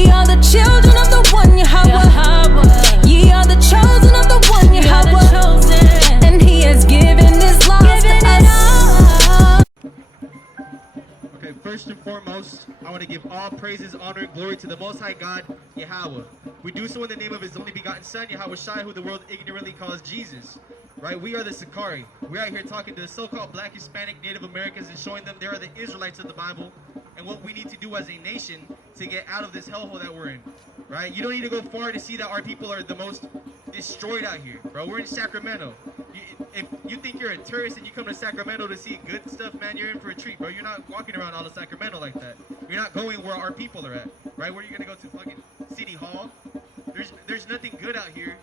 We are the children of the one Yahweh. Ye are the chosen of the one Yahweh. And he has given this law to us. Okay, first and foremost, I want to give all praises, honor, and glory to the Most High God, Yahweh. We do so in the name of His only begotten Son, Yahweh Shai, who the world ignorantly calls Jesus. Right? We are the SICARII. We're out here talking to the so-called Black, Hispanic, Native Americans and showing them they are the Israelites of the Bible and what we need to do as a nation to get out of this hellhole that we're in. Right? You don't need to go far to see that our people are the most destroyed out here, bro. We're in Sacramento. If you think you're a tourist and you come to Sacramento to see good stuff, man, you're in for a treat, bro. You're not walking around all of Sacramento like that. You're not going where our people are at, right? Where are you gonna go to? Fucking City Hall? There's nothing good out here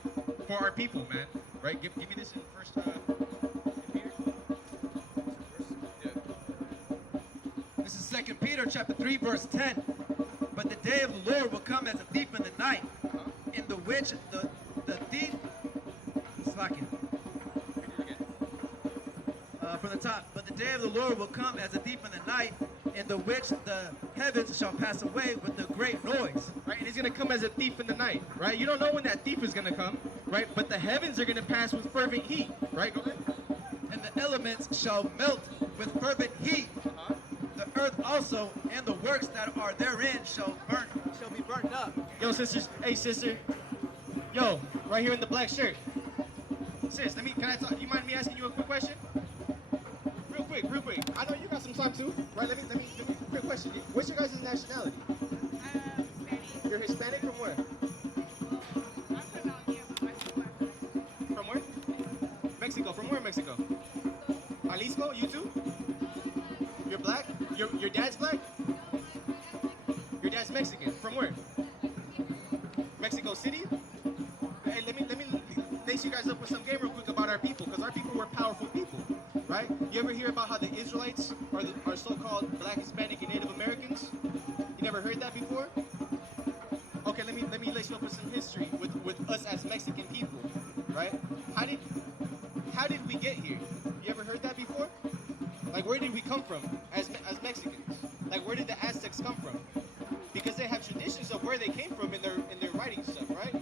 for our people, man. Right? Give me this in first. Peter. This is 2 Peter chapter 3, verse 10. But the day of the Lord will come as a thief in the night, in the which the thief slacking. From the top. But the day of the Lord will come as a thief in the night, in the which the heavens shall pass away with a great noise. Right? And he's going to come as a thief in the night, right? You don't know when that thief is going to come, right? But the heavens are going to pass with fervent heat, right? Go ahead. And the elements shall melt with fervent heat. The earth also and the works that are therein shall be burnt up. Yo, sisters. Hey, sister. Yo, right here in the black shirt. Sis, can I talk? You mind me asking you a quick question? Real quick. I know you got some time too, right? Let me quick question. What's your guys' nationality? Hispanic. You're Hispanic from where? I'm from out here, from Mexico. From where? Mexico. From where in Mexico? Jalisco? You too? You're black? Your dad's black? Your dad's Mexican. From where? Mexico City? Hey, let me lace you guys up with some game real quick about our people, because our people were powerful people, right? You ever hear about how the Israelites are so-called Black, Hispanic, and Native Americans? You never heard that before? Okay, let me lace you up with some history with us as Mexican people, right? How did we get here? You ever heard that before? Like, where did we come from as Mexicans? Like, where did the Aztecs come from? Because they have traditions of where they came from in their writing stuff, right?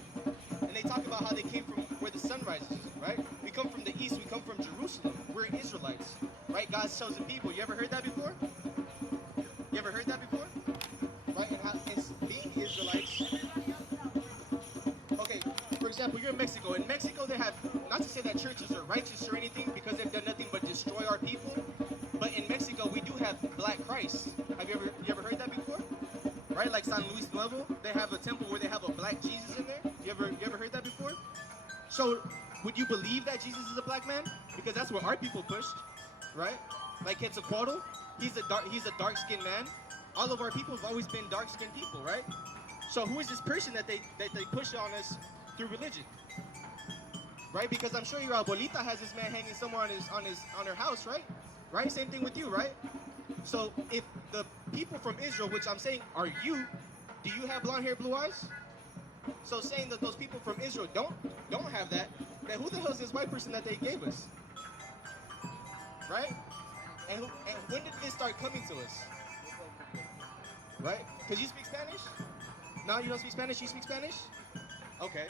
And they talk about how they came from where the sun rises, right? We come from the east, we come from Jerusalem. We're Israelites, right? God's chosen people. You ever heard that before? You ever heard that before? Right? And how it's being Israelites. Okay, for example, you're in Mexico. In Mexico, they have, not to say that churches are righteous or anything, because they've done nothing but destroy our people. But in Mexico, we do have Black Christ. Have you ever heard that before? Right? Like San Luis Nuevo, they have a temple where they have a black Jesus in there. You ever heard that before? So, would you believe that Jesus is a black man? Because that's what our people pushed, right? Like Quetzalcoatl, he's a dark-skinned man. All of our people have always been dark-skinned people, right? So who is this person that they push on us through religion? Right? Because I'm sure your abuelita has this man hanging somewhere on her house, right? Right? Same thing with you, right? So if the people from Israel, which I'm saying are you, do you have blonde hair, blue eyes? So saying that those people from Israel don't have that, then who the hell is this white person that they gave us? Right? And when did this start coming to us? Right? Because you speak Spanish? No, you don't speak Spanish? You speak Spanish? Okay.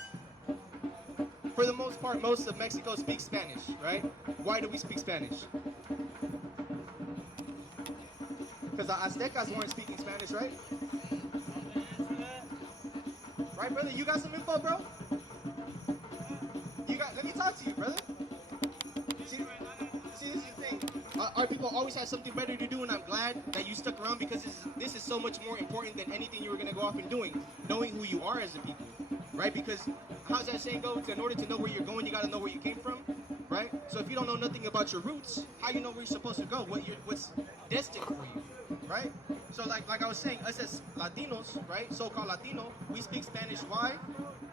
For the most part, most of Mexico speaks Spanish, right? Why do we speak Spanish? Because the Aztecas weren't speaking Spanish, right? Right, brother? You got some info, bro? Let me talk to you, brother. See, this is the thing. Our people always had something better to do, and I'm glad that you stuck around, because this is so much more important than anything you were going to go off and doing, knowing who you are as a people, right? Because how's that saying go? In order to know where you're going, you got to know where you came from, right? So if you don't know nothing about your roots, how you know where you're supposed to go, what's destined for you, right? So like I was saying, us as Latinos, right, so-called Latino, we speak Spanish. Why?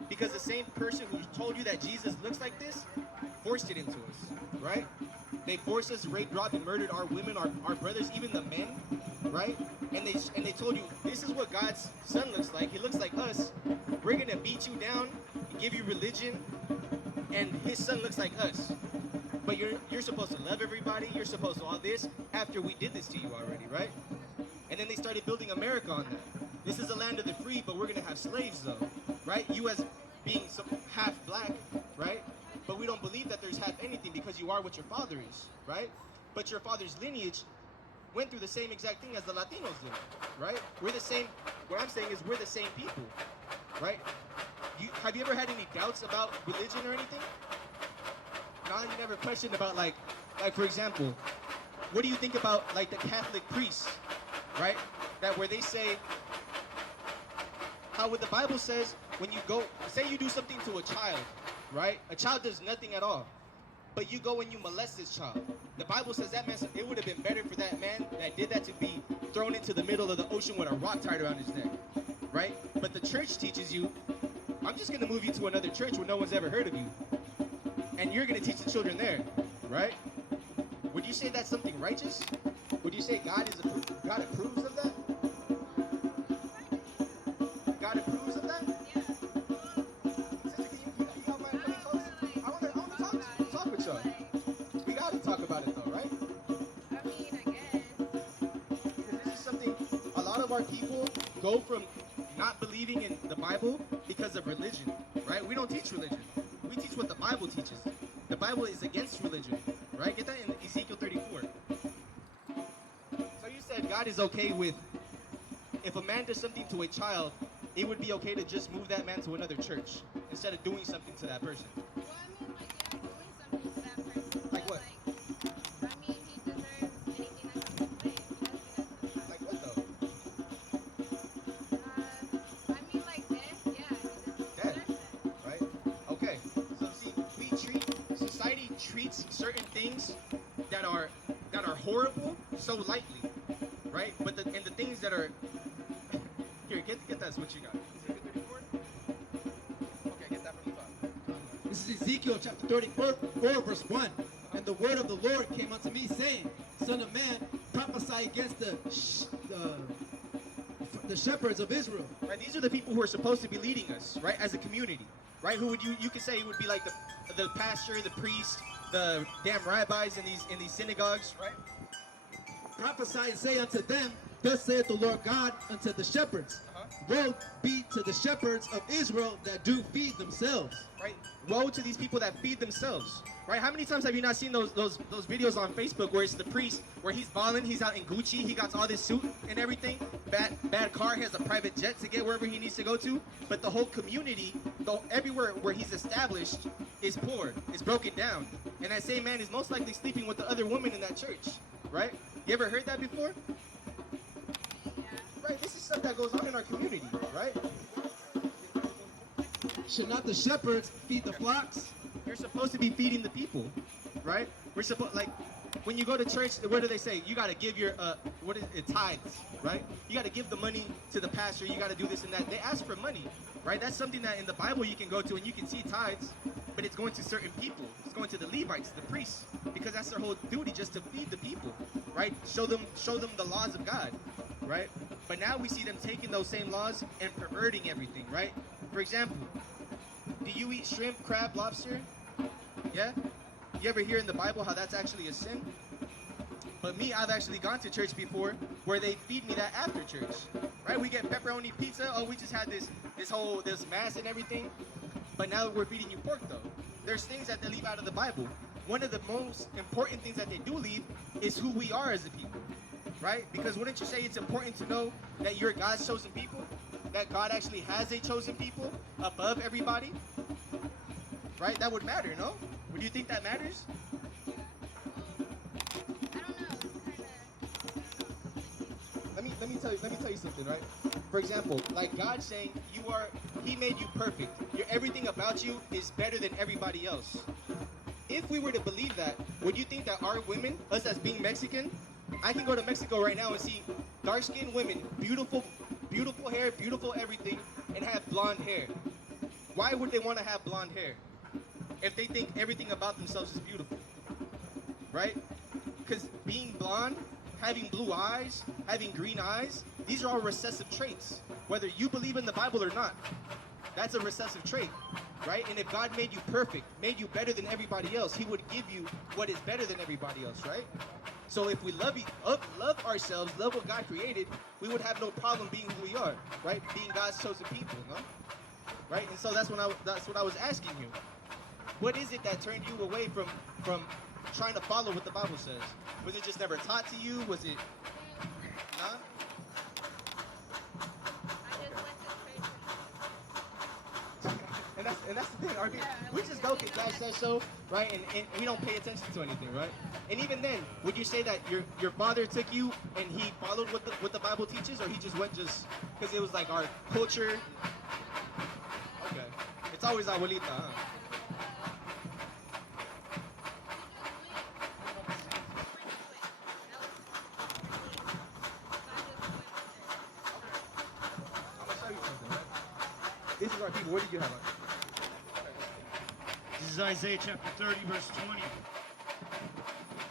Because the same person who told you that Jesus looks like this forced it into us, right? They forced us, raped, robbed, and murdered our women, our brothers, even the men, right? And they told you, this is what God's son looks like. He looks like us. We're gonna beat you down, give you religion, and his son looks like us. But you're supposed to love everybody. You're supposed to all this after we did this to you already, right? And then they started building America on that. This is a land of the free, but we're gonna have slaves though, right? You as being some half black, right? But we don't believe that there's half anything because you are what your father is, right? But your father's lineage went through the same exact thing as the Latinos did, right? We're the same. What I'm saying is we're the same people, right? Have you ever had any doubts about religion or anything? No, you never questioned about like for example, what do you think about like the Catholic priests, right? That where they say, how what the Bible says, when you go, say you do something to a child, right? A child does nothing at all, but you go and you molest this child. The Bible says that man, it would have been better for that man that did that to be thrown into the middle of the ocean with a rock tied around his neck, right? But the church teaches you, I'm just gonna move you to another church where no one's ever heard of you, and you're gonna teach the children there, right? Would you say that's something righteous? Would you say God approves of that? God approves of that? Sister, you got my money close? I wanna talk with y'all. We gotta talk about it though, right? I mean, I guess. Because this is something, a lot of our people go from not believing in the Bible because of religion, right? We don't teach religion. We teach what the Bible teaches. The Bible is against religion, right? Get that in Ezekiel 34. So you said God is okay with, if a man does something to a child, it would be okay to just move that man to another church instead of doing something to that person. Well, I mean, like, yeah, doing something to that person. Like what? I mean, he deserves anything that comes his way. He does Like what though? I mean, like this, yeah. He Death, deserves that. right? Okay. So see, society treats certain things that are horrible so lightly, right? But the things that are here, get that's what you got. Ezekiel 34? Okay, get that from the top. This is Ezekiel chapter 34, verse 1. And the word of the Lord came unto me, saying, Son of man, prophesy against the shepherds of Israel. Right, these are the people who are supposed to be leading us, right, as a community, right? Who would you could say it would be like the pastor, the priest, the damn rabbis in these synagogues, right? Prophesy and say unto them, Thus saith the Lord God unto the shepherds, Woe be to the shepherds of Israel that do feed themselves. Right? Woe to these people that feed themselves. Right? How many times have you not seen those videos on Facebook where it's the priest where he's balling, he's out in Gucci, he got all this suit and everything, bad car, he has a private jet to get wherever he needs to go to, but the whole community, everywhere where he's established is poor, is broken down, and that same man is most likely sleeping with the other woman in that church. Right? You ever heard that before? Right? This is stuff that goes on in our community. Right? Should not the shepherds feed the flocks? You're supposed to be feeding the people, right? We're supposed, like, when you go to church, what do they say? You got to give your tithes, right? You got to give the money to the pastor. You got to do this and that. They ask for money, right? That's something that in the Bible you can go to and you can see tithes, but it's going to certain people. It's going to the Levites, the priests, because that's their whole duty, just to feed the people, right? Show them the laws of God, right? But now we see them taking those same laws and perverting everything, right? For example, do you eat shrimp, crab, lobster? Yeah? You ever hear in the Bible how that's actually a sin? But me, I've actually gone to church before where they feed me that after church. Right? We get pepperoni pizza. Oh, we just had this mass and everything. But now we're feeding you pork though. There's things that they leave out of the Bible. One of the most important things that they do leave is who we are as a people. Right? Because wouldn't you say it's important to know that you're God's chosen people? That God actually has a chosen people above everybody? Right? That would matter, no? Would you think that matters? I don't know. It's Let me tell you something, right? For example, like God saying He made you perfect. Everything about you is better than everybody else. If we were to believe that, would you think that our women, us as being Mexican, I can go to Mexico right now and see dark-skinned women, beautiful hair, beautiful everything, and have blonde hair. Why would they want to have blonde hair if they think everything about themselves is beautiful? Right? Because being blonde, having blue eyes, having green eyes, these are all recessive traits. Whether you believe in the Bible or not, that's a recessive trait. Right? And if God made you perfect, made you better than everybody else, He would give you what is better than everybody else, right? So if we love ourselves, love what God created, we would have no problem being who we are, right? Being God's chosen people, no? Right? And so that's what I was asking you. What is it that turned you away from trying to follow what the Bible says? Was it just never taught to you? Was it huh? I just went to church. And that's the thing. We just go because God says so, right? And we don't pay attention to anything, right? And even then, would you say that your father took you and he followed what the Bible teaches, or he just went just because it was like our culture? Okay, it's always abuelita, huh? I'm gonna show you something, right? This is our people. What did you have? This is Isaiah chapter 30, verse 20.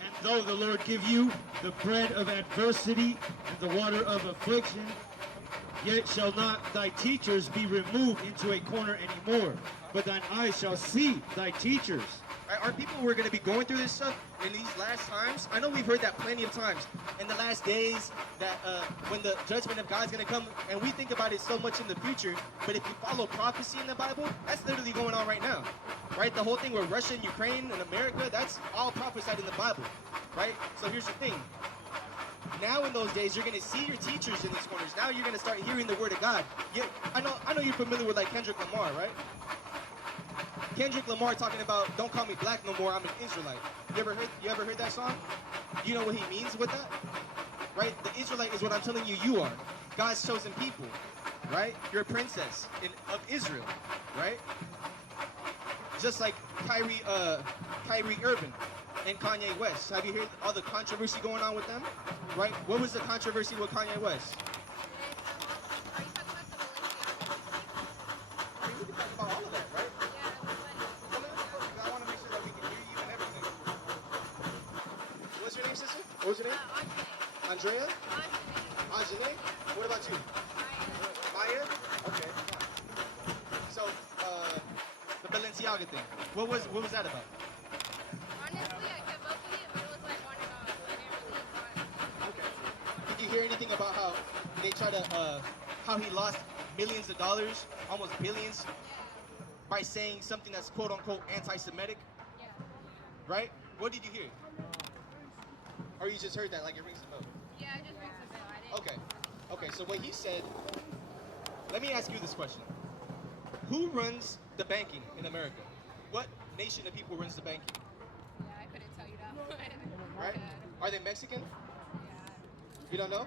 And though the Lord give you the bread of adversity and the water of affliction, yet shall not thy teachers be removed into a corner anymore, but thine eyes shall see thy teachers. Right, our people who are going to be going through this stuff in these last times, I know we've heard that plenty of times, in the last days, that when the judgment of God's going to come, and we think about it so much in the future, but if you follow prophecy in the Bible, that's literally going on right now, right? The whole thing with Russia and Ukraine and America, that's all prophesied in the Bible, right? So here's the thing. Now in those days, you're going to see your teachers in these corners. Now you're going to start hearing the word of God. I know you're familiar with like Kendrick Lamar, right? Kendrick Lamar talking about, don't call me black no more, I'm an Israelite. You ever heard that song? You know what he means with that? Right? The Israelite is what I'm telling you you are. God's chosen people, right? You're a princess of Israel, right? Just like Kyrie Irving and Kanye West. Have you heard all the controversy going on with them? Right? What was the controversy with Kanye West? Are you talking about the I mean, we can talk about all of that, right? Yeah, I want to make sure that we can hear you and everything. What's your name, sister? What was your name? Andrea? Ajane? What about you? Maya? Okay. So, the Balenciaga thing. What was that about? honestly, I kept up with it, but it was like on and off. I didn't really want. Okay. Did you hear anything about how they try to, how he lost millions of dollars, almost billions, by saying something that's quote unquote anti-Semitic? Yeah. Right? What did you hear? Or you just heard that like it rings a bell? Yeah, I just rings a bell. I didn't. Okay. Okay, so what he said, let me ask you this question. Who runs the banking in America? What nation of people runs the banking? Yeah, I couldn't tell you that one. Right? Are they Mexican? Yeah. You don't know?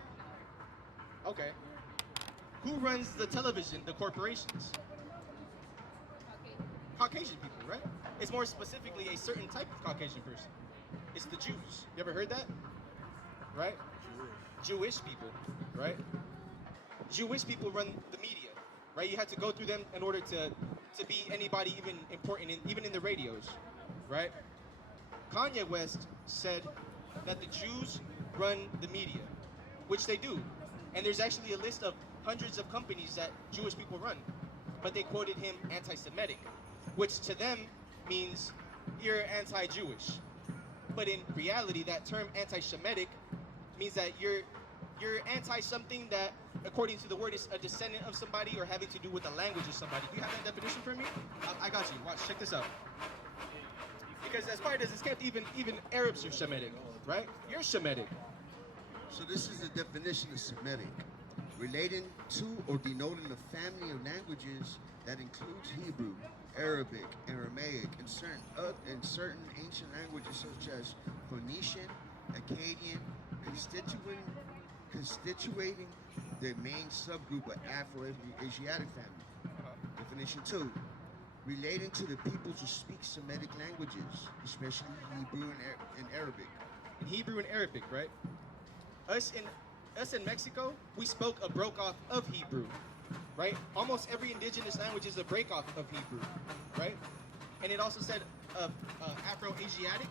Okay. Who runs the television, the corporations? Okay. Caucasian people, right? It's more specifically a certain type of Caucasian person. It's the Jews. You ever heard that? Right? Jewish people, right? Jewish people run the media, right? You had to go through them in order to be anybody even important, even in the radios, right? Kanye West said that the Jews run the media, which they do. And there's actually a list of hundreds of companies that Jewish people run. But they quoted him anti-Semitic, which to them means you're anti-Jewish. But in reality, that term anti-Semitic means that you're anti-something that, according to the word, is a descendant of somebody or having to do with the language of somebody. Do you have that definition for me? I got you. Watch, check this out. Because as far as it's kept, even Arabs are Shemitic, right? You're Shemitic. So this is the definition of Semitic, relating to or denoting a family of languages that includes Hebrew, Arabic, Aramaic, and certain ancient languages such as Phoenician, Akkadian, constituting the main subgroup of Afro-Asiatic family. Definition 2, relating to the peoples who speak Semitic languages, especially Hebrew and Arabic. In Hebrew and Arabic, right? Us in Mexico, we spoke a broke off of Hebrew, right? Almost every indigenous language is a break off of Hebrew, right? And it also said Afro-Asiatic,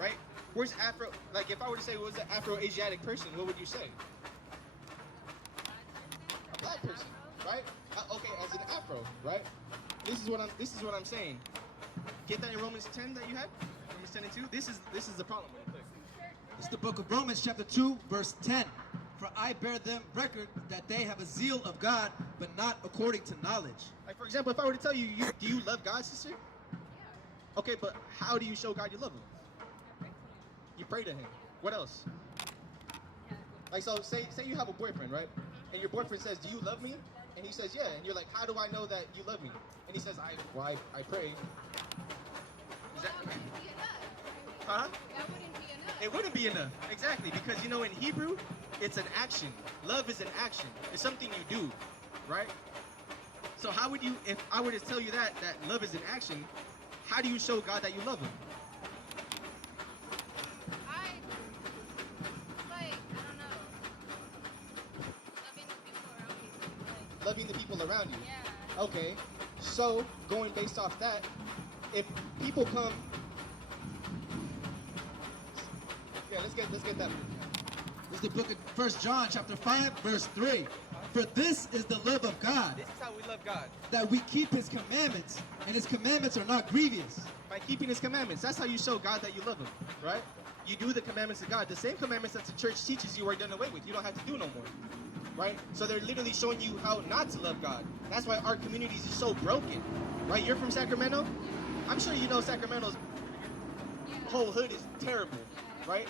right? Where's Afro? Like if I were to say what was an Afro-Asiatic person, what would you say? A black person, right? Okay, as an Afro, right? This is what I'm saying. Get that in Romans 10 that you had? Romans 10 and 2? This is the problem with it. The It's the book of Romans chapter 2 verse 10. For I bear them record that they have a zeal of God, but not according to knowledge. Like, for example, if I were to tell you, do you love God, sister? Okay, but how do you show God you love him? You pray to him. What else? Like, so say you have a boyfriend, right? And your boyfriend says, do you love me? And he says, yeah. And you're like, how do I know that you love me? And he says, I pray. Is that, That wouldn't be enough. huh? That wouldn't be enough. It wouldn't be enough. Exactly. Because, you know, in Hebrew, it's an action. Love is an action. It's something you do, right? So how would you, if I were to tell you that love is an action, how do you show God that you love him? It's like, I don't know. Loving the people around me. Like, Loving the people around you. yeah. Okay. So, going based off that, if people come, yeah, let's get that. This is the book of 1 John chapter 5 verse 3. For this is the love of God, This is how we love God, that we keep his commandments, and his commandments are not grievous. by keeping his commandments. That's how you show God that you love him, right? You do the commandments of God. The same commandments that the church teaches you are done away with. You don't have to do no more, right? So they're literally showing you how not to love God. That's why our communities are so broken, right? You're from Sacramento? I'm sure you know Sacramento's whole hood is terrible, right?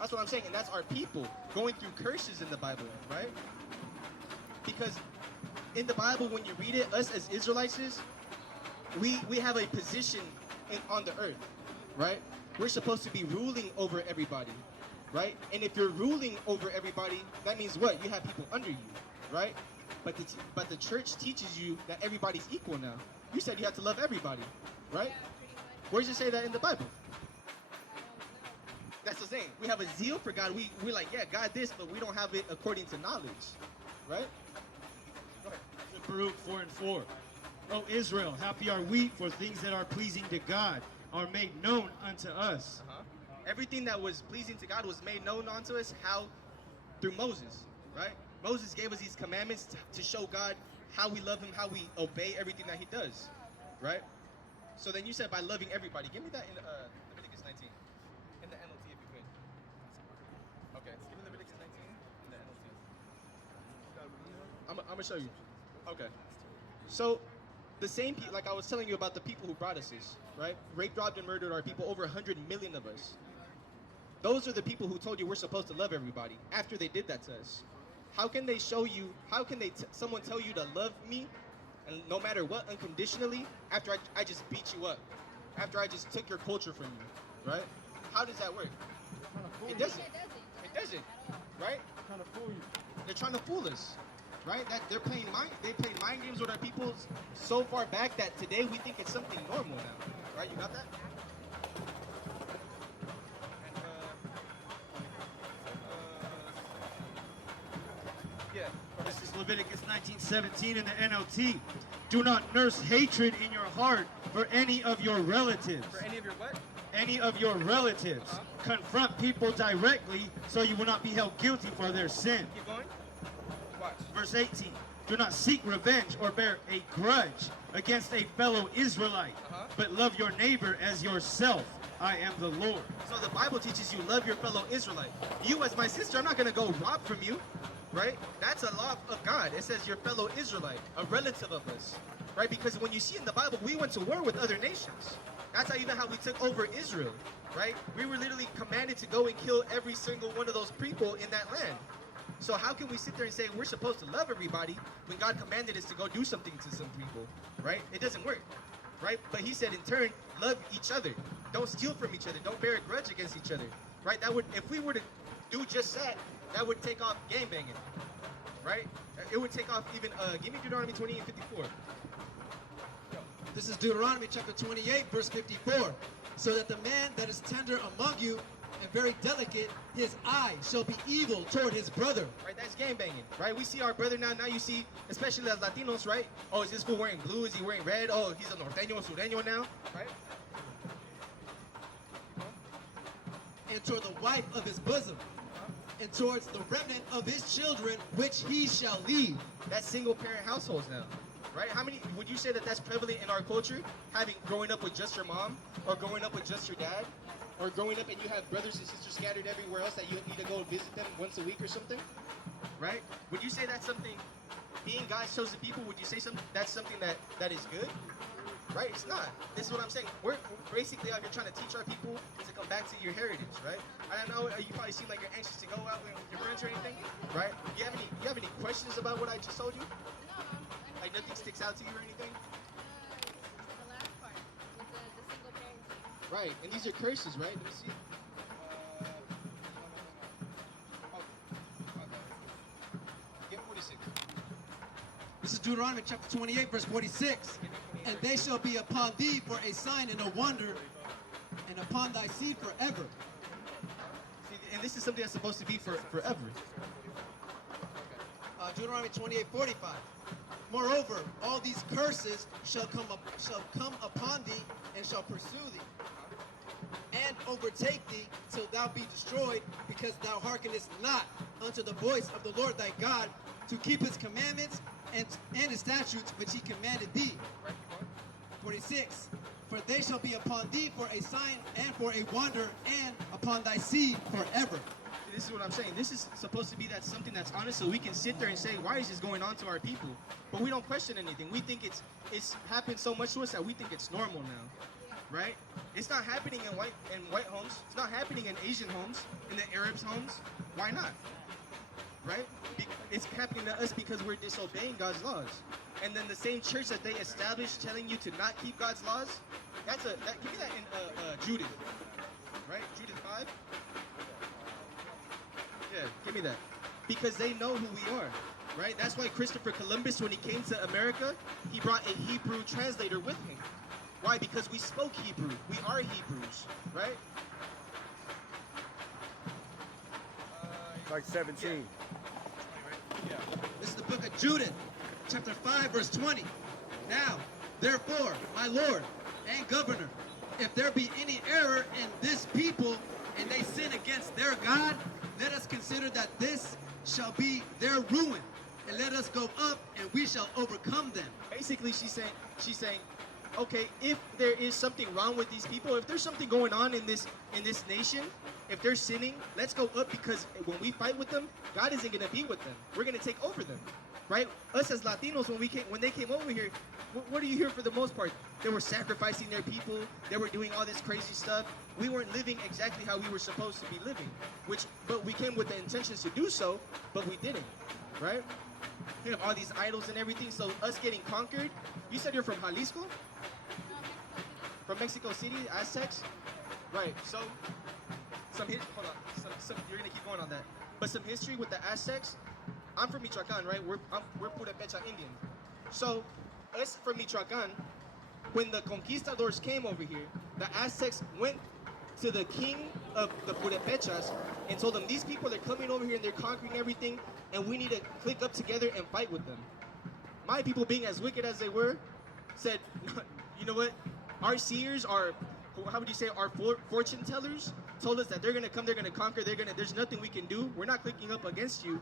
That's what I'm saying, and that's our people going through curses in the Bible, right? Because in the Bible, when you read it, us as Israelites, we have a position on the earth, right? We're supposed to be ruling over everybody, right? And if you're ruling over everybody, that means what? You have people under you, right? But the church teaches you that everybody's equal now. You said you have to love everybody, right? Yeah, pretty much. Where does it say that in the Bible? That's the saying. We have a zeal for God. We're like, yeah, God this, but we don't have it according to knowledge, right? Go ahead. Baruch 4 and 4. O Israel, happy are we, for things that are pleasing to God are made known unto us. Everything that was pleasing to God was made known unto us. How? Through Moses, right? Moses gave us these commandments to show God how we love him, how we obey everything that he does, right? So then you said by loving everybody. Give me that in Leviticus 19. In the NLT if you could. Okay, give me Leviticus 19 in the NLT. I'm going to show you. Okay. So the same people, like I was telling you about the people who brought us this, right? Raped, robbed, and murdered our people, over 100 million of us. Those are the people who told you we're supposed to love everybody after they did that to us. How can they show you, how can someone tell you to love me, and no matter what, unconditionally, after I just beat you up, after I just took your culture from you, right? How does that work? It doesn't. It doesn't, right? They're trying to fool us, right? That they play mind games with our people so far back that today we think it's something normal now, right? You got that? Yeah. This is Leviticus 19:17 in the NLT. Do not nurse hatred in your heart for any of your relatives. For any of your what? Any of your relatives. Confront people directly so you will not be held guilty for their sin. Keep going. Watch. Verse 18. Do not seek revenge or bear a grudge against a fellow Israelite, but love your neighbor as yourself. I am the Lord. So the Bible teaches you love your fellow Israelite. You as my sister, I'm not going to go rob from you, right? That's a law of God. It says your fellow Israelite, a relative of us, right? Because when you see in the Bible, we went to war with other nations. That's how we took over Israel, right? We were literally commanded to go and kill every single one of those people in that land. So how can we sit there and say we're supposed to love everybody when God commanded us to go do something to some people, right? It doesn't work, right? But he said in turn, love each other. Don't steal from each other. Don't bear a grudge against each other, right? That would, if we were to do just that, that would take off gang banging, right? It would take off even, give me Deuteronomy 28 and 54. This is Deuteronomy chapter 28 verse 54. So that the man that is tender among you and very delicate, his eye shall be evil toward his brother. Right, that's gang banging, right? We see our brother now you see, especially as Latinos, right? Oh, is this fool wearing blue? Is he wearing red? Oh, he's a norteño, sureño now, right? And toward the wife of his bosom, and towards the remnant of his children, which he shall leave. That's single parent households now, right? How many, would you say that that's prevalent in our culture? Growing up with just your mom or growing up with just your dad? or growing up and you have brothers and sisters scattered everywhere else that you need to go visit them once a week or something, right? Would you say that's something, being God's chosen people, would you say that's something that is good? Right? It's not. This is what I'm saying. We're basically out here trying to teach our people to come back to your heritage, right? I don't know, you probably seem like you're anxious to go out with your friends or anything, right? You have any questions about what I just told you? No, Like nothing sticks out to you or anything? the last part with the single parent. Right, and these are curses, right? Let me see. Get 46. This is Deuteronomy chapter 28, verse 46. And they shall be upon thee for a sign and a wonder, and upon thy seed forever. See, and this is something that's supposed to be for forever. Deuteronomy 28, 45. Moreover, all these curses shall come upon thee, and shall pursue thee, and overtake thee till thou be destroyed, because thou hearkenest not unto the voice of the Lord thy God, to keep his commandments and his statutes which he commanded thee. 46. For they shall be upon thee for a sign and for a wonder, and upon thy seed forever. This is what I'm saying. This is supposed to be something that's honest, so we can sit there and say, why is this going on to our people? But we don't question anything. We think it's happened so much to us that we think it's normal now, right? It's not happening in white homes. It's not happening in Asian homes, in the Arabs' homes. Why not? Right? It's happening to us because we're disobeying God's laws. And then the same church that they established telling you to not keep God's laws, give me that in Judith, right? Judith 5. Yeah, give me that. Because they know who we are, right? That's why Christopher Columbus, when he came to America, he brought a Hebrew translator with him. Why? Because we spoke Hebrew. We are Hebrews, right? Like 17. This is the book of Judith, chapter 5, verse 20. Now, therefore, my Lord and governor, if there be any error in this people, and they sin against their God, let us consider that this shall be their ruin, and let us go up, and we shall overcome them. Basically, she's saying, okay, if there is something wrong with these people, if there's something going on in this nation, if they're sinning, let's go up, because when we fight with them, God isn't going to be with them. We're going to take over them, right? Us as Latinos, when they came over here, what do you hear for the most part? They were sacrificing their people. They were doing all this crazy stuff. We weren't living exactly how we were supposed to be living, but we came with the intentions to do so, but we didn't, right? We have all these idols and everything, so us getting conquered. You said you're from Jalisco? From Mexico City, Aztecs? Right, so hold on, you're gonna keep going on that. But some history with the Aztecs. I'm from Michoacan, right? We're Purepecha Indian. So us from Michoacan, when the conquistadors came over here, the Aztecs went to the king of the Purepechas and told them, these people are coming over here and they're conquering everything, and we need to click up together and fight with them. My people, being as wicked as they were, said, you know what? Our seers, our fortune tellers, told us that they're gonna come, they're gonna conquer, there's nothing we can do. We're not clicking up against you,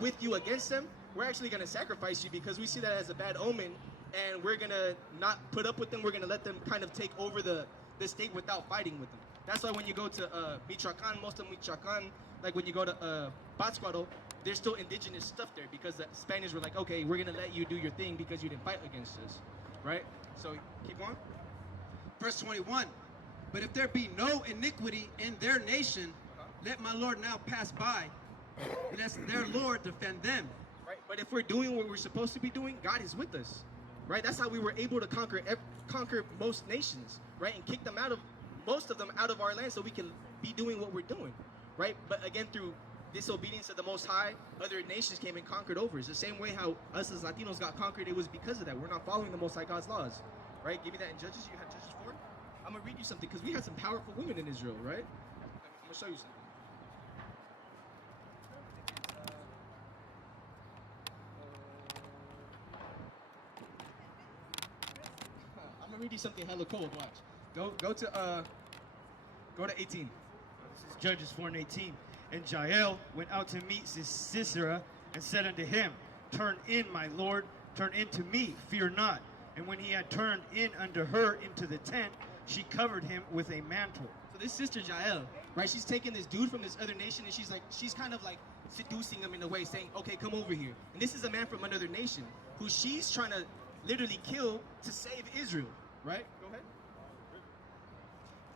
with you against them. We're actually gonna sacrifice you because we see that as a bad omen, and we're gonna not put up with them. We're gonna let them kind of take over the state without fighting with them. That's why when you go to Michoacan, most of Michoacan, like when you go to Pátzcuaro, there's still indigenous stuff there because the Spaniards were like, okay, we're gonna let you do your thing because you didn't fight against us, right? So keep going. Verse 21. But if there be no iniquity in their nation, let my Lord now pass by, lest their Lord defend them. Right, but if we're doing what we're supposed to be doing, God is with us, right? That's how we were able to conquer most nations, right? And kick them most of them out of our land so we can be doing what we're doing, right? But again, through disobedience of the Most High, other nations came and conquered over. It's the same way how us as Latinos got conquered. It was because of that. We're not following the Most High God's laws, right? Give me that in Judges. You have Judges 4? I'm going to read you something because we had some powerful women in Israel, right? I'm going to show you something. I'm going to read you something hella cold. Watch. Go to 18. This is Judges 4:18. And Jael went out to meet Sisera and said unto him, Turn in, my lord, turn in to me, fear not. And when he had turned in unto her into the tent, she covered him with a mantle. So this sister Jael, right? She's taking this dude from this other nation, and she's kind of like seducing him in a way, saying, "Okay, come over here." And this is a man from another nation who she's trying to literally kill to save Israel, right? Go ahead.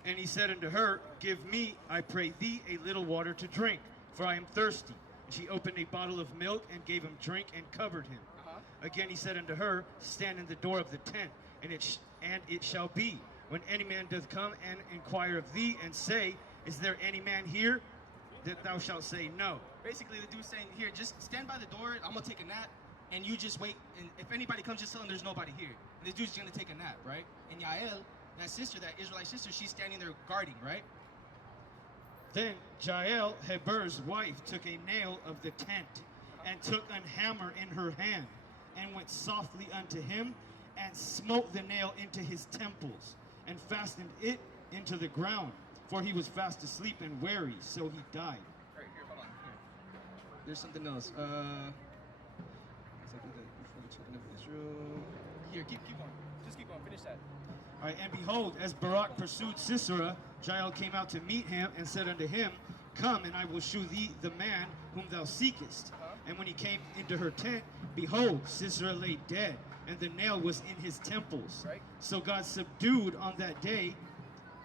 And he said unto her, Give me, I pray thee, a little water to drink, for I am thirsty. And she opened a bottle of milk and gave him drink and covered him. Again he said unto her, Stand in the door of the tent, and it shall be, when any man doth come and inquire of thee, and say, Is there any man here? That thou shalt say no. Basically, the dude's saying, "Here, just stand by the door. I'm gonna take a nap, and you just wait. And if anybody comes, just tell them there's nobody here." And this dude's gonna take a nap, right? And Yael, that sister, that Israelite sister, she's standing there guarding, right? Then Jael, Heber's wife, took a nail of the tent, and took an hammer in her hand, and went softly unto him, and smote the nail into his temples, and fastened it into the ground. For he was fast asleep and weary, so he died. Right here, hold on. Here. There's something else. Exactly before the children of Israel. Here, keep going. Just keep going. Finish that. All right, and behold, as Barak pursued Sisera, Jael came out to meet him, and said unto him, Come, and I will shew thee the man whom thou seekest. And when he came into her tent, behold, Sisera lay dead, and the nail was in his temples. Right. So God subdued on that day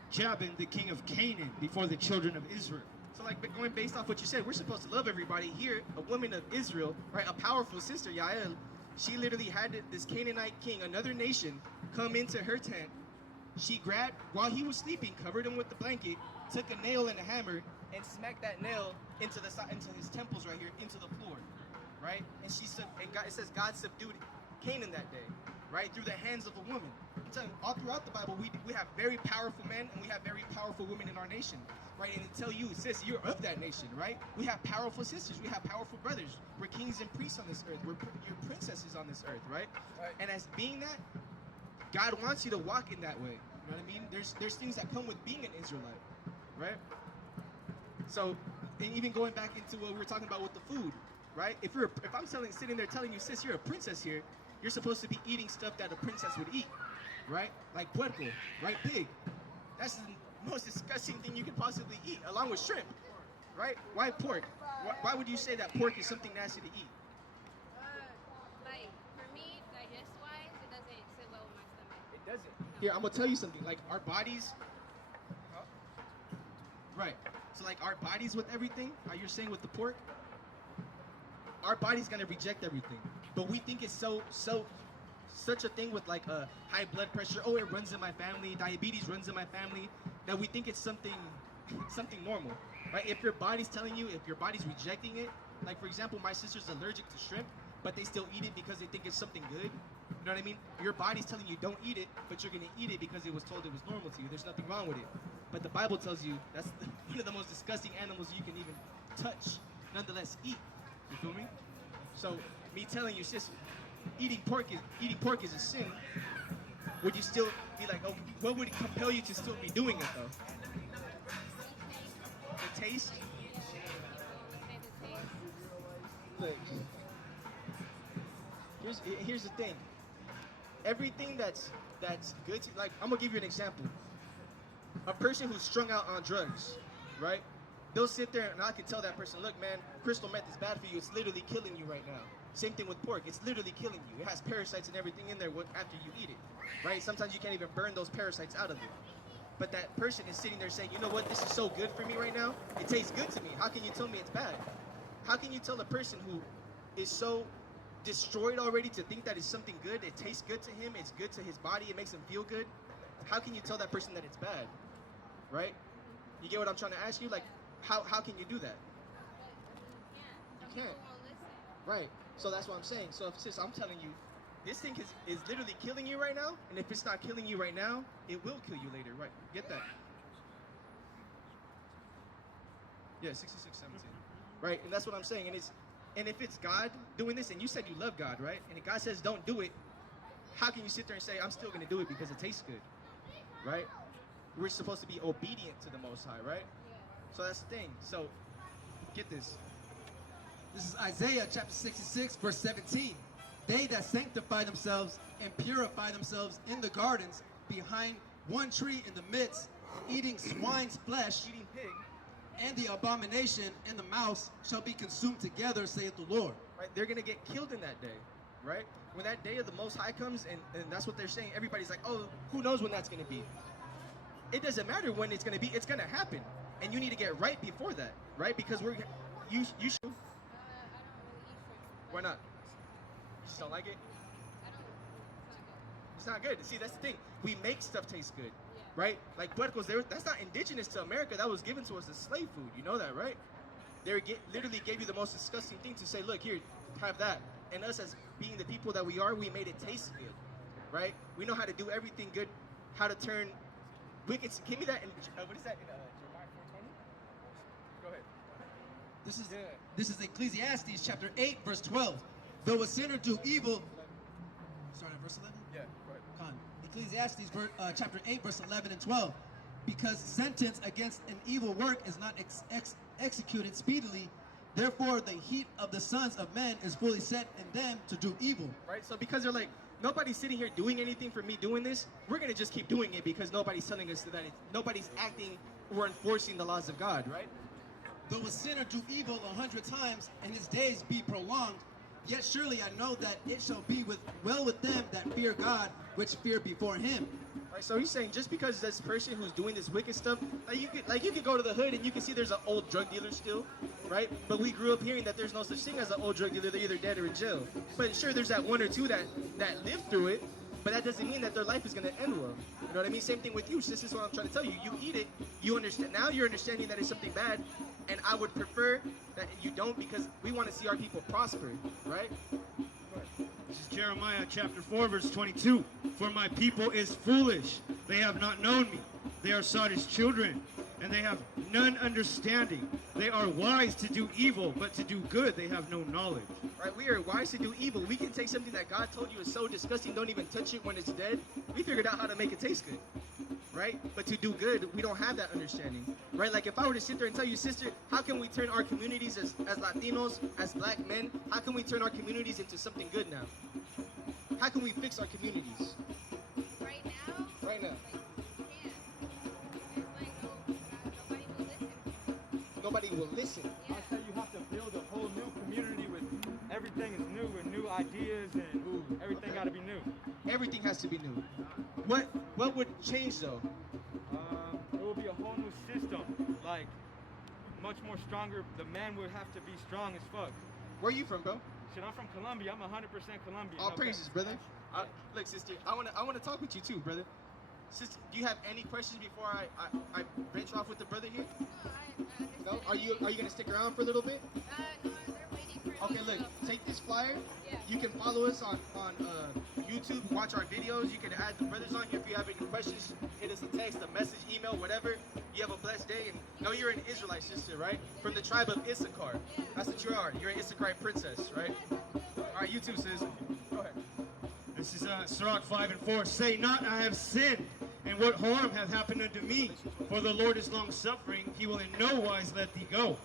Jabin, the king of Canaan, before the children of Israel. So, like, going based off what you said, we're supposed to love everybody. Here, a woman of Israel, right, a powerful sister, Yael, she literally had this Canaanite king, another nation, come into her tent. She grabbed, while he was sleeping, covered him with the blanket, took a nail and a hammer, and smacked that nail into his temples right here, into the floor, right? And it says God subdued Canaan that day, right, through the hands of a woman. I'm telling you, all throughout the Bible, we have very powerful men and we have very powerful women in our nation, right? And to tell you, sis, you're of that nation, right? We have powerful sisters, we have powerful brothers. We're kings and priests on this earth. You're princesses on this earth, right? And as being that, God wants you to walk in that way. You know what I mean? There's things that come with being an Israelite, right? So, and even going back into what we were talking about with the food, right? If I'm sitting there telling you, sis, you're a princess here, you're supposed to be eating stuff that a princess would eat, right? Like puerco, right? Pig. That's the most disgusting thing you could possibly eat, along with shrimp, right? Why pork? Why would you say that pork is something nasty to eat? Like, for me, digest-wise, it doesn't sit well with my stomach. It doesn't. Here, I'm gonna tell you something. Like our bodies, right? So like our bodies with everything, how you're saying with the pork, our body's gonna reject everything. But we think it's such a thing with like high blood pressure. Oh, it runs in my family. Diabetes runs in my family. That we think it's something normal, right? If your body's telling you, if your body's rejecting it, like for example, my sister's allergic to shrimp, but they still eat it because they think it's something good. You know what I mean? Your body's telling you don't eat it, but you're gonna eat it because it was told it was normal to you. There's nothing wrong with it. But the Bible tells you that's one of the most disgusting animals you can even touch, nonetheless eat. You feel me? So me telling you, sis, eating pork is a sin. Would you still be like, oh, what would compel you to still be doing it though? The taste. Look, here's the thing. Everything that's good to, like, I'm gonna give you an example. A person who's strung out on drugs, right? They'll sit there and I can tell that person, look, man, crystal meth is bad for you. It's literally killing you right now. Same thing with pork. It's literally killing you. It has parasites and everything in there after you eat it, right? Sometimes you can't even burn those parasites out of it. But that person is sitting there saying, you know what, this is so good for me right now. It tastes good to me. How can you tell me it's bad? How can you tell a person who is so destroyed already to think that it's something good, it tastes good to him, it's good to his body, it makes him feel good? How can you tell that person that it's bad, right? You get what I'm trying to ask you? Like, how can you do that? You can't. Right. So that's what I'm saying. So if, sis, I'm telling you, this thing is literally killing you right now, and if it's not killing you right now, it will kill you later, right? Get that? Yeah, 66:17. Right, and that's what I'm saying. And if it's God doing this, and you said you love God, right? And if God says don't do it, how can you sit there and say I'm still gonna do it because it tastes good, right? We're supposed to be obedient to the Most High, right? So that's the thing. So get this. This is Isaiah chapter 66, verse 17. They that sanctify themselves and purify themselves in the gardens behind one tree in the midst eating swine's flesh, eating pig, and the abomination and the mouse shall be consumed together, saith the Lord. right? They're gonna get killed in that day, right? When that day of the Most High comes, and that's what they're saying. Everybody's like, oh, who knows when that's gonna be? It doesn't matter when it's gonna be. It's gonna happen, and you need to get right before that, right? Because you should. I don't really eat shrimp. Why not? You just don't like it? I don't. It's not good. See, that's the thing. We make stuff taste good, Yeah. right? Like puercos, that's not indigenous to America. That was given to us as slave food. You know that, right? They literally gave you the most disgusting thing to say, look, here, have that. And us as being the people that we are, we made it taste good, right? We know how to do everything good, how to turn wicked. Give me that in, what is that in Jeremiah 4:20? Go ahead. This is Ecclesiastes chapter 8, verse 12. Though a sinner do evil, starting at verse 11? Yeah, go ahead. Con. Ecclesiastes chapter 8, verse 11 and 12. Because sentence against an evil work is not executed speedily, therefore the heat of the sons of men is fully set in them to do evil. Right? So because they're like, nobody's sitting here doing anything for me doing this, we're going to just keep doing it because nobody's telling us that nobody's acting or enforcing the laws of God, right? Though a sinner do evil 100 times and his days be prolonged, yet surely I know that it shall be well with them that fear God, which fear before him. Right, so he's saying just because this person who's doing this wicked stuff, like you could go to the hood and you can see there's an old drug dealer still, right? But we grew up hearing that there's no such thing as an old drug dealer. They're either dead or in jail. But sure, there's that one or two that live through it, but that doesn't mean that their life is going to end well. You know what I mean? Same thing with you. This is what I'm trying to tell you. You eat it, you understand. Now you're understanding that it's something bad, and I would prefer that you don't because we want to see our people prosper, right? This is Jeremiah chapter 4, verse 22. For my people is foolish. They have not known me. They are sought as children, and they have none understanding. They are wise to do evil, but to do good they have no knowledge. Right, we are wise to do evil. We can take something that God told you is so disgusting, don't even touch it when it's dead. We figured out how to make it taste good, right? But to do good, we don't have that understanding, right? Like if I were to sit there and tell you, sister, how can we turn our communities as Latinos, as black men, how can we turn our communities into something good now? How can we fix our communities? Right now, Right now. like, you can't. It's like, oh, Nobody nobody will listen. will listen. Yeah. I say you have to build a whole new community with everything is new and new ideas and everything got to be new. Everything has to be new. What would change though? It will be a whole new system, like much more stronger. The man would have to be strong as fuck. Where are you from, bro? Shit, I'm from Colombia. I'm 100% Colombian. All Okay. praises, brother. Look, sister, I wanna talk with you too, brother. Sister, do you have any questions before I venture off with the brother here? No? Are you gonna stick around for a little bit? No, they're waiting for Okay, me, look, so- take this flyer. Yeah. You can follow us on YouTube, watch our videos. You can add the brothers on here if you have any questions. Hit us a text, a message, email, whatever. You have a blessed day, and know you're an Israelite sister, right? From the tribe of Issachar. That's what you are. You're an Issacharite princess, right? All right, you too, sis. Go ahead. This is Sirach 5 and 4. Say not, I have sinned, and what harm hath happened unto me? For the Lord is long-suffering, he will in no wise let thee go.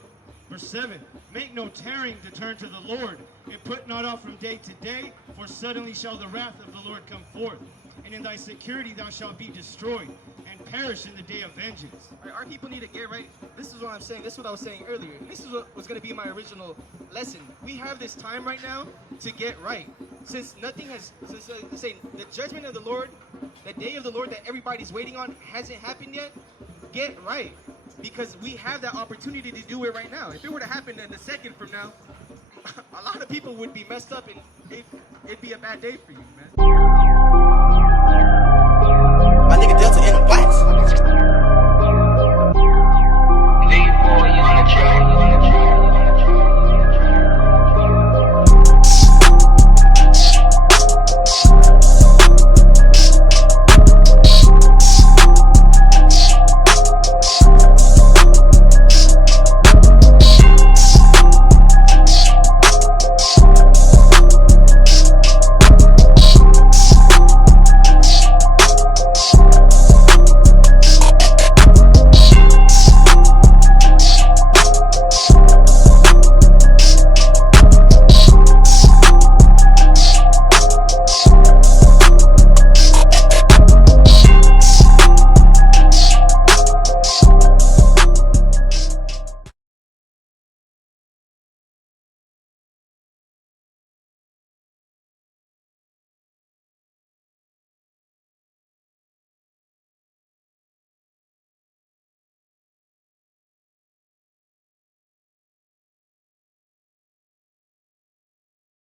Verse 7, make no tarrying to turn to the Lord, and put not off from day to day, for suddenly shall the wrath of the Lord come forth, and in thy security thou shalt be destroyed, and perish in the day of vengeance. All right, our people need to get right. This is what I'm saying. This is what I was saying earlier. This is what was going to be my original lesson. We have this time right now to get right. Since nothing has, say, the judgment of the Lord, the day of the Lord that everybody's waiting on hasn't happened yet, get right. Because we have that opportunity to do it right now. If it were to happen in a second from now, a lot of people would be messed up and it'd be a bad day for you.